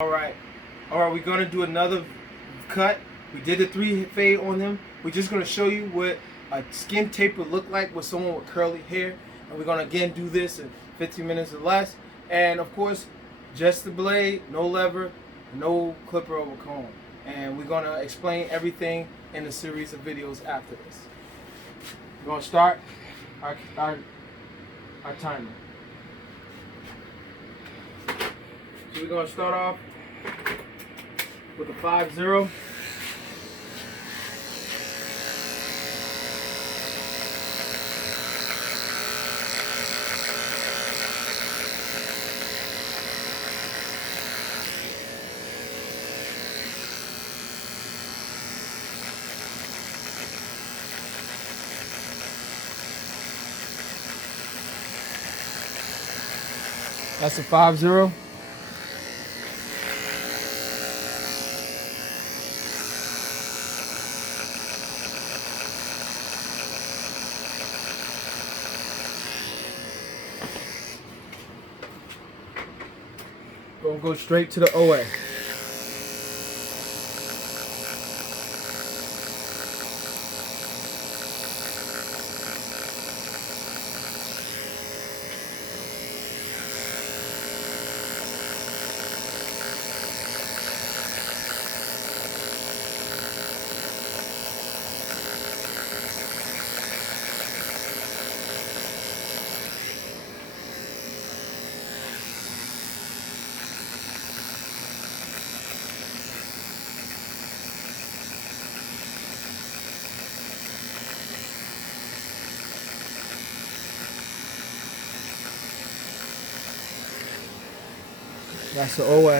Alright, we're going to do another cut. We did the 3 fade on them. We're just going to show you what a skin tape would look like with someone with curly hair. And we're going to again do this in 15 minutes or less. And of course, just the blade, no lever, no clipper over comb. And we're going to explain everything in a series of videos after this. We're going to start our timer. So we're going to start off with a 5-0. That's a 5-0. Gonna go straight to the OA. That's the OA.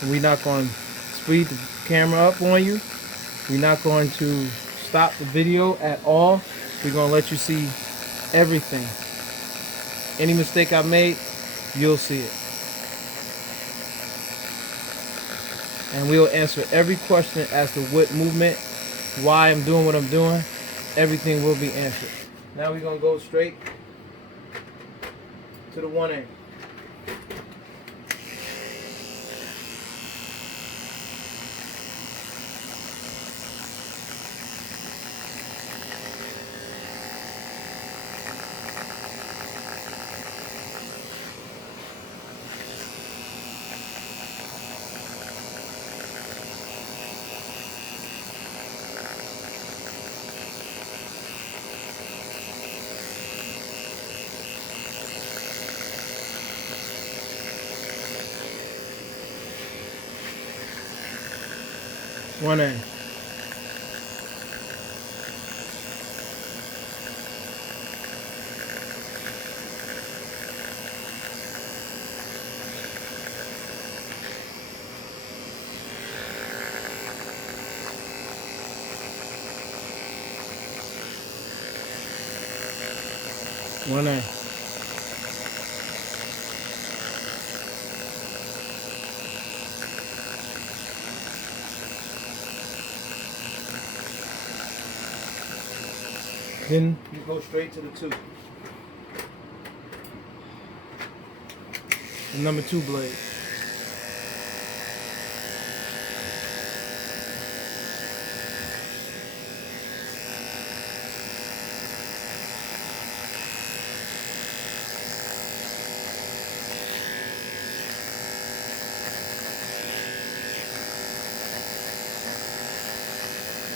And we're not going to speed the camera up on you. We're not going to stop the video at all. We're going to let you see everything. Any mistake I made, you'll see it. And we'll answer every question as to what movement, why I'm doing what I'm doing. Everything will be answered. Now we're going to go straight to the 1A. One A. One A. Then you go straight to the 2. The number 2 blade.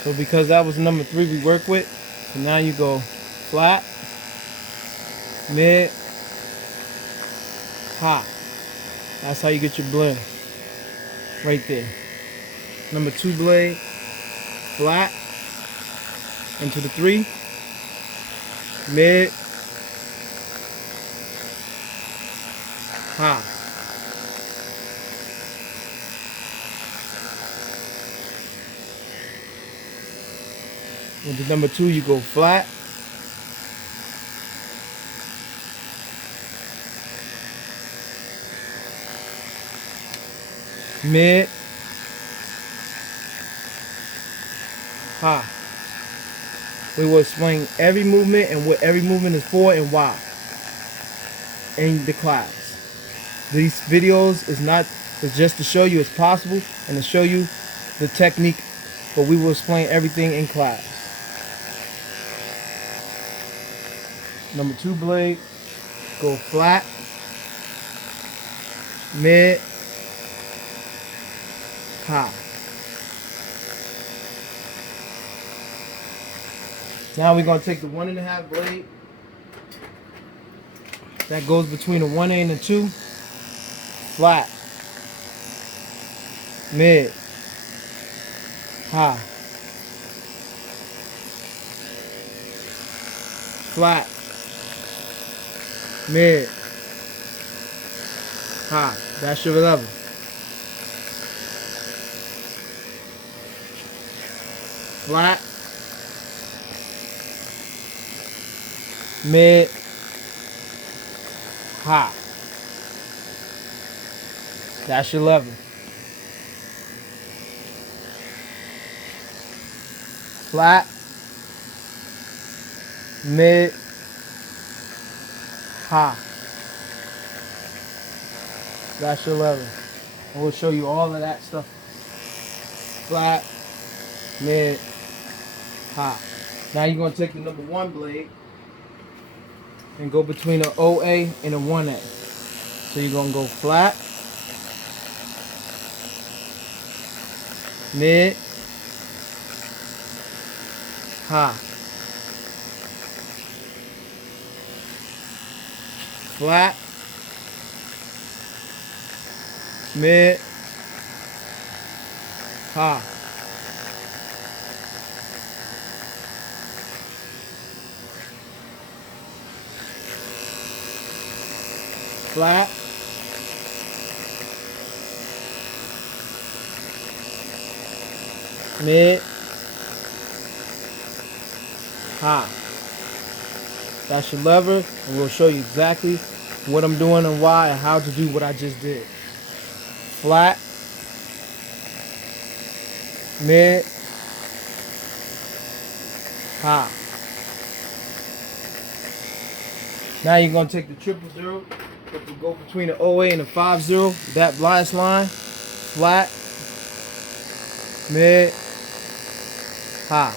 So because that was number 3 we work with, so now you go flat, mid, high. That's how you get your blend. Right there. Number 2 blade, flat, into the 3, mid, high. With the number 2, you go flat, mid, high. We will explain every movement and what every movement is for and why in the class. These videos is not It's just to show you it's possible and to show you the technique, but we will explain everything in class. Number 2 blade, go flat, mid, high. Now we're going to take the 1.5 blade that goes between the 1A and the 2, flat, mid, high, flat, mid, high. That's your level. Flat, mid, high. That's your level. Flat, mid, high. That's your level. And we'll show you all of that stuff. Flat, mid, high. Now you're going to take the number 1 blade and go between the OA and the 1A. So you're going to go flat, mid, high. Flat, mid, high. Flat, mid, high. That's your lever, and we'll show you exactly what I'm doing and why and how to do what I just did. Flat, mid, high. Now you're going to take the 000, go between the OA and the 50, that last line, flat, mid, high.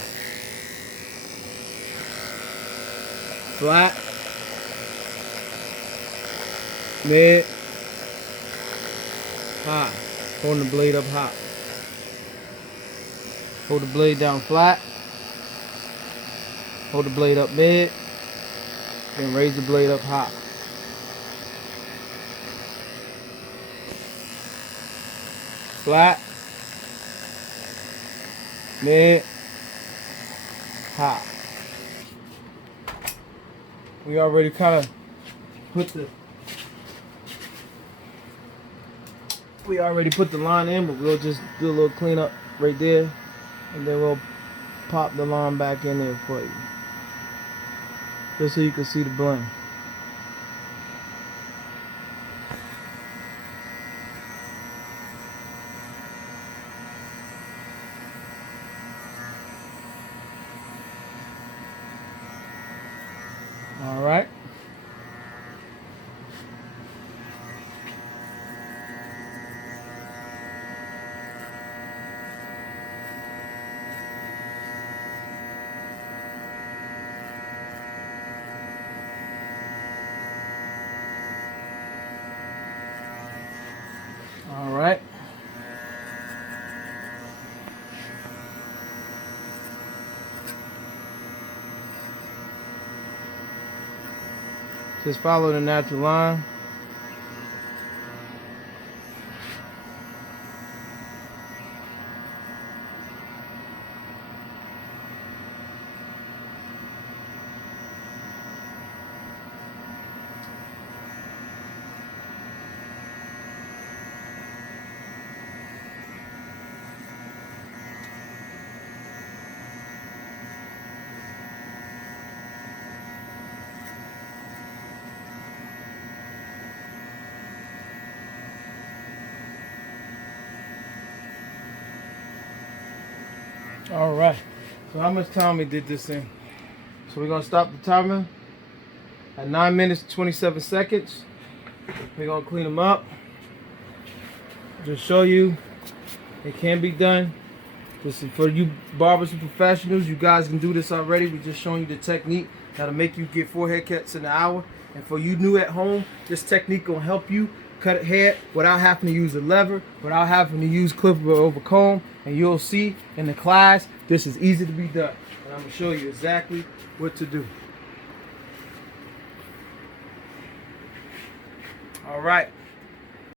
Flat, mid, high. Holding the blade up high. Hold the blade down flat. Hold the blade up mid. Then raise the blade up high. Flat, mid, high. We already kind of put the line in, but we'll just do a little cleanup right there, and then we'll pop the line back in there for you, just so you can see the blend. All right. All right. Just follow the natural line. All right. So how much time we did this in? So we're gonna stop the timer at 9 minutes 27 seconds. We're gonna clean them up. Just show you it can be done. This is for you barbers and professionals. You guys can do this already. We're just showing you the technique that'll make you get 4 haircuts in an hour. And for you new at home, this technique gonna help you cut hair without having to use a lever, without having to use clipper over comb. And you'll see in the class, this is easy to be done. And I'm gonna show you exactly what to do. All right.